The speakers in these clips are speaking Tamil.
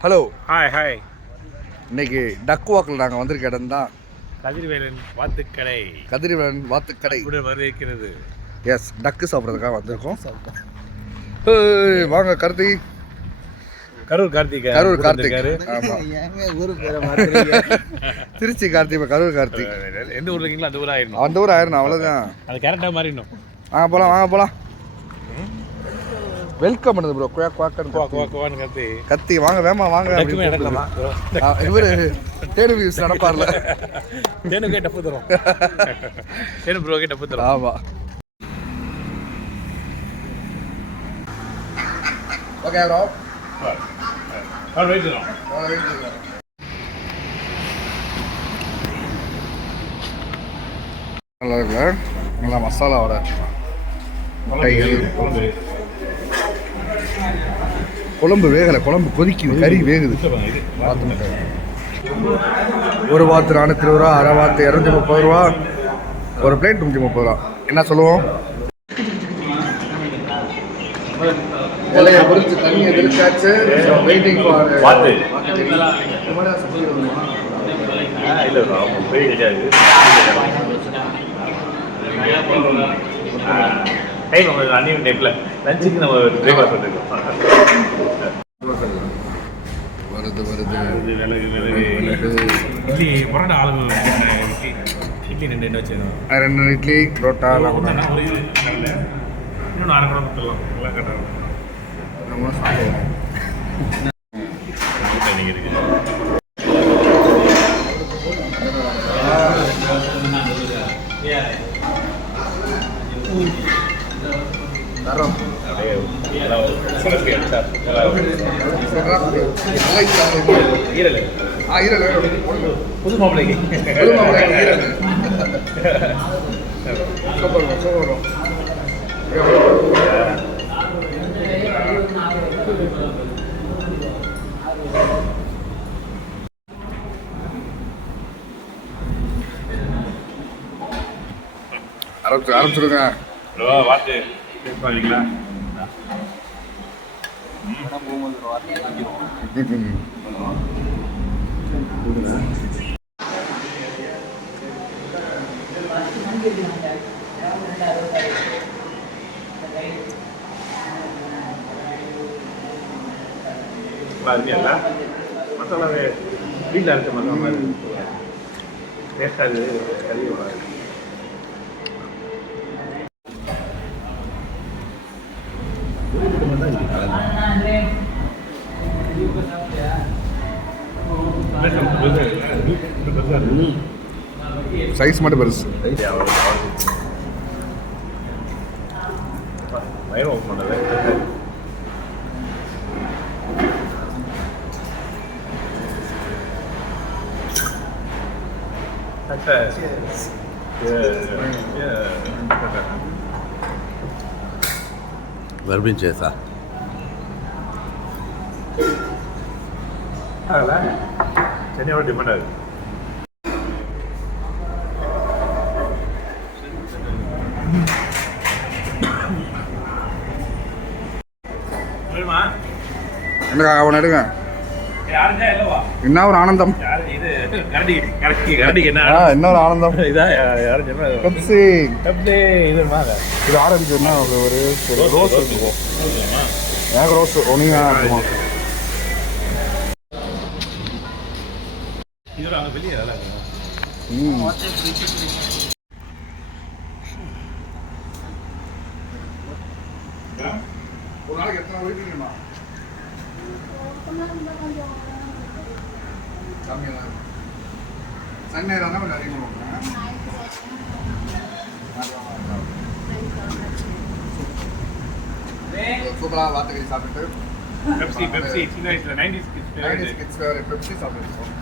ஹலோ. ஹாய். இன்னைக்கு டக் வாக்கில் நாங்கள் வந்திருக்க இடம் தான் கதிர்வேலன் வாத்துக்கடை. கதிர்வேலன் வாத்துக்கடை வரவேற்கிறது. எஸ், டக்கு சாப்பிட்றதுக்காக வந்திருக்கோம். வாங்க கார்த்தி. கரூர் கார்த்திக். ஆமாம், திருச்சி கார்த்திக். கரூர் கார்த்திக். எந்த ஊர்ல இருக்கீங்களோ அந்த ஊர் ஆயிடணும். அந்த ஊர் ஆயிரணும், அவ்வளோதான். அது கேரக்டா மாறிடணும். வாங்க போகலாம். வெல்கம் பண்ணுது ப்ரோ. குவாக்குவான்னு கத்தி வாங்க, வேமா வாங்க. இவர் தேனு வியூஸ் நடப்பார்ல, தேனுக்கே டப்பு தரும். தேனு ப்ரோக்கே டப்பு தரும். ஆமாம். Okay bro. நல்லா இருக்குல்ல, நல்லா மசாலாவோட முட்டைகள். குழம்பு வேகலை, குழம்பு கொதிக்குது, கறி வேகுது. வாத்து முட்டை ஒரு வாத்து 420 ரூபா, அரை வாத்து 230 ரூபா, ஒரு பிளேட் 130 ரூபா. என்ன சொல்லுவோம்? இலையை பொறிச்சு தண்ணியை தெளிச்சாச்சு. வெயிட்டிங் ஃபார் வாத்து. டைம் அன்னியும் டைப்ல லஞ்சுக்கு நம்ம பிரேக்ஃபாஸ்ட் பண்ணிருக்கோம். இட்லி பரோட்டா ஆளுங்க இட்லி 2 வச்சிருக்கோம். 2 இட்லி பரோட்டா இன்னும் 1/2 குடம் கொடுத்துடலாம். நல்லா கரெக்டாக நம்ம சாப்பிடுவோம். புது மாப்பிள்ளைக்கு ஆரம்பிச்சுடுங்க. வாத்து கேட்பாங்களா? அருமையா மசாலாவே வீட்டில் அரைச்ச மசாலா மாதிரி டேஸ்டாக கறியோட சைஸ் மட்டும் பெருசு. வயிறு ஓப்பன் பண்ணல. మరిపించి చేస్తా சென்னையோட டிமாண்ட் ஆகுது. என்ன அவன் எடுங்க. என்ன ஒரு ஆனந்தம், என்ன ஒரு ஆனந்தம். பெப்சி இது ஆரஞ்சு. என்ன ஒரு ரோஸ் இருக்கும், எனக்கு ரோஸ் ஒனியா இருக்குமா? ஒரு நாளைக்கு எத்தனை வெயிட்டிங்கம்மா? சண்டே தான் கொஞ்சம் அதிகமாக சூப்பராக வாத்துக்கறி சாப்பிட்டு பெப்சி சின்ன வயசுல 90s கிட்ஸ் பெப்சி சாப்பிட்டுருக்கோம்.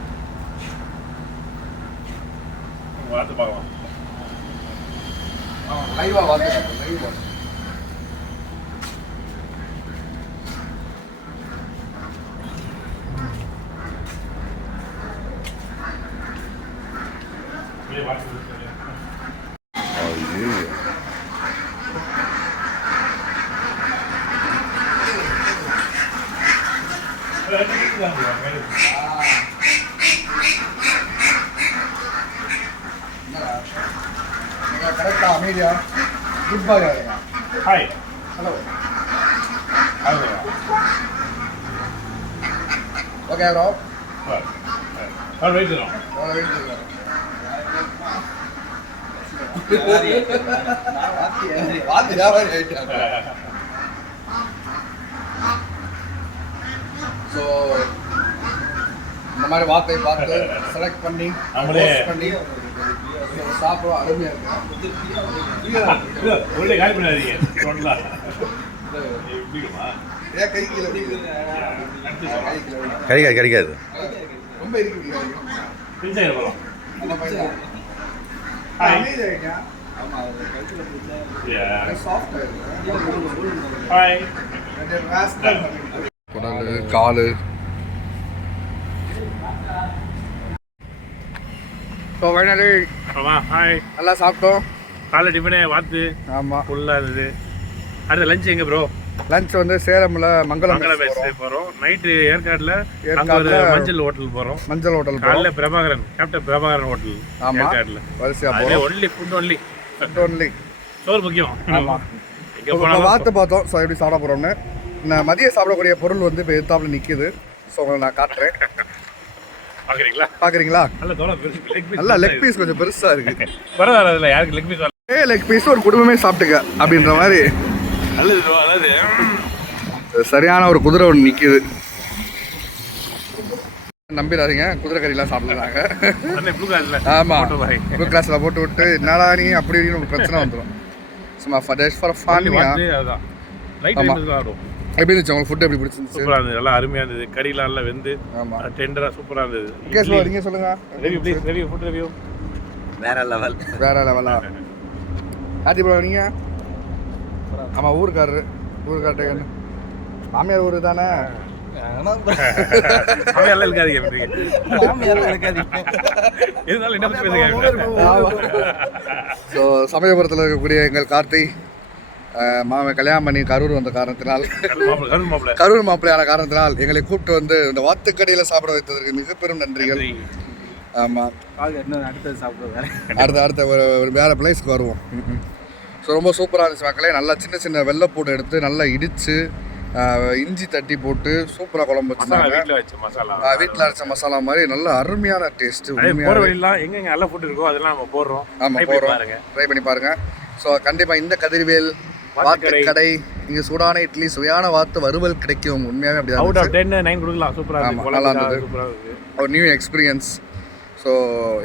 வாத்து பார்க்கலாம். லைவாக வாத்து லைவ் வாத்து. கரெக்டா அமைதியா good bye hi hello hi okay bro wait பண்ணுவோம் ஸோ இந்த மாதிரி வார்த்தை பார்த்து செலக்ட் பண்ணி நம்மளே பண்ணி சாப்பிடுவோம் அருமையாக இருக்கும் உள்ளே காலி பண்ணாதீங்க டோட்டலா எப்படிமா ஏன் கை கீழே கிடைக்காது கிடைக்காது ரொம்ப இருக்கு பிரிஞ்சா இருக்கலாம் அந்த பையன் ஹாய் அமைதியாங்க சாஃப்ட் ஹாய் குடல் காலு ஸோ ஃபைனலி ஆமா ஹாய் நல்லா சாப்பிட்டோம் காலை டிஃபனே வாத்து ஆமாம் ஃபுல்லாக இருந்தது அடுத்த லஞ்ச் எங்க ப்ரோ லஞ்ச் வந்து சேலமில் மங்களம் மங்கள மெஸ் பேச போகிறோம் நைட்டு ஏற்காட்டில் அங்கே ஏற்காடுல ஒரு மஞ்சள் ஹோட்டல் போகிறோம் மஞ்சள் ஹோட்டல் காலைல பிரபாகரன் கேப்டன் பிரபாகரன் ஹோட்டல் ஆமா. ஏற்காட்டில் வரிசையாக அதே போகிறோம் ஒன்லி ஃபுட் ஒன்லி ஒன்லி சோறு முக்கியம் ஆமாம் எங்கே இப்போ போனாலும் பார்த்து பார்த்தோம் ஸோ எப்படி சாப்பிட போகிறோம்னு நான் மதியம் சாப்பிடக்கூடிய பொருள் வந்து இப்போ எதிர்த்தாப்புல நிற்கிது ஸோ உங்களை நான் காட்டுறேன் பார்க்குறீங்களா பார்க்குறீங்களா நல்ல தோலை லெக் பீஸ் நல்லா லெக் பீஸ் கொஞ்சம் பெருசாக இருக்குது பரவாயில்ல அதில் யாருக்கு லெக் பீஸ் லெக் பீஸ் ஒரு குடும்பமே சாப்பிட்டுக்க அப்படின்ற மாதிரி நல்லது bro, நல்லது சரியான ஒரு குதிரை ஒன்று நிற்கிது நம்பிடாதீங்க குதிரை கறிலாம் சாப்பிடுறாங்க அண்ணே ப்ளூ கிளாஸ்ல ஆமாம் போட்டு பாரு. ப்ளூ கிளாஸில் போட்டு விட்டு என்னடா நீ அப்படி இப்படின்னு ஒரு பிரச்சனை வந்துடும் சும்மா ஃபார் ஃபன்னியா வாத்து அதுதான் லைட் ஆமா. டைம் தான் வரும் எப்படி இருந்துச்சு உங்களுக்கு ஃபுட் எப்படி பிடிச்சிருந்துச்சு சூப்பராக இருந்தது நல்லா அருமையாக இருந்தது கறிலாம் நல்லா வெந்து ஆமாம் டெண்டராக சூப்பராக இருந்தது கேஸ் நீங்கள் சொல்லுங்கள் review please review food review வேற லெவல் வேற லெவலா ஆதி ப்ரோ நீங்கள் ஆமாம் ஊருக்கார்ட்ட மாமியார் ஊர் தானே அவையெல்லாம் இருக்காதீங்க இருந்தாலும் என்ன பற்றி பேசுங்க ஸோ சமயபுரத்தில் இருக்கக்கூடிய எங்கள் கார்த்தி மாமன் கல்யாணம் பண்ணி கரூர் வந்த காரணத்தினால் கருள் மாப்பிள்ள கரூர் மாப்பிள்ளையான காரணத்தினால் எங்களை கூப்பிட்டு வந்து இந்த வாத்துக்கடையில் சாப்பிட வைத்ததற்கு மிக பெரும் நன்றிகள் ஆமாம் அடுத்தது சாப்பிடுவேன் அடுத்த ஒரு வேறு பிளேஸ்க்கு வருவோம் ஸோ ரொம்ப சூப்பராக இருந்துச்சு மக்களே நல்லா சின்ன சின்ன வெள்ளைப்பூடு எடுத்து நல்லா இடித்து இஞ்சி தட்டி போட்டு சூப்பராக குழம்பு வச்சுருந்தாங்க வீட்டில் வச்ச மசாலா வீட்டில் அரைச்ச மசாலா மாதிரி நல்ல அருமையான டேஸ்ட்டு அதே போகிற வழியெல்லாம் எங்கெங்க நல்ல ஃபுட் இருக்கோ அதெல்லாம் நம்ம போடுறோம் ஆமாம் Try பண்ணி போகிறோம் பாருங்க. ட்ரை பண்ணி பாருங்கள் ஸோ கண்டிப்பாக இந்த கதிர்வேல் வாத்துக்கடை இங்கே சூடான இட்லி சுவையான வாத்து வறுவல் கிடைக்கும் உண்மையாகவே அப்படி அவுட் தான் ஆஃப் 10 9 கொடுக்கலாம் சூப்பராக ஆமா, இருக்கு நல்லா இருந்தது. சூப்பராக இருக்கு ஒரு நியூ எக்ஸ்பீரியன்ஸ் ஸோ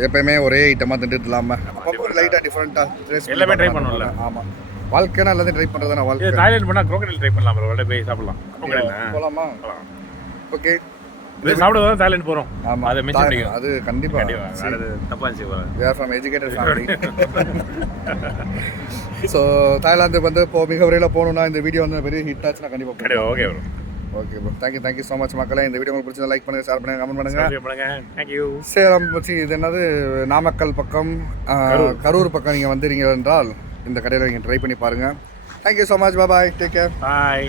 எப்பயுமே ஒரே ஐட்டமாக திண்டுட்டு இல்லாமல் அப்போ லைட்டாக டிஃப்ரெண்ட்டாக எல்லாமே try பண்ணணும்ல. ஆமாம் வாழ்க்கைனா எல்லாத்தையும் ட்ரை பண்ணுறது தானே இது வாழ்க்கை தாய்லாந்து போனால் crocodile ட்ரை பண்ணலாம் bro. போய் சாப்பிடலாம் crocodile போகலாமா ஓகே இது சாப்பிட தான் தாய்லாந்து போகிறோம் ஆமாம் அதை மிச்சம் பண்ணிக்கலாம் அது கண்டிப்பாக வேறு எது தப்பா இருந்துச்சு we are from educated family so Thailand வந்து இப்போ மிக விரைவில் போகணுன்னா இந்த வீடியோ வந்து பெரிய ஹிட் ஆச்சுன்னா கண்டிப்பாக கிடையாது okay bro okay bro thank you so much மக்களே இந்த வீடியோ உங்களுக்கு பிடிச்சதை லைக் பண்ணுங்கள் ஷேர் பண்ணுங்கள் கமெண்ட் பண்ணுங்கள் சப்ஸ்கிரைப் பண்ணுங்க தேங்க்யூ சேலம் வச்சு இது என்னது நாமக்கல் பக்கம் கரூர் பக்கம் நீங்கள் வந்துறீங்க என்றால் இந்த கடையில் நீங்கள் ட்ரை பண்ணி பாருங்கள் thank you so much bye take care bye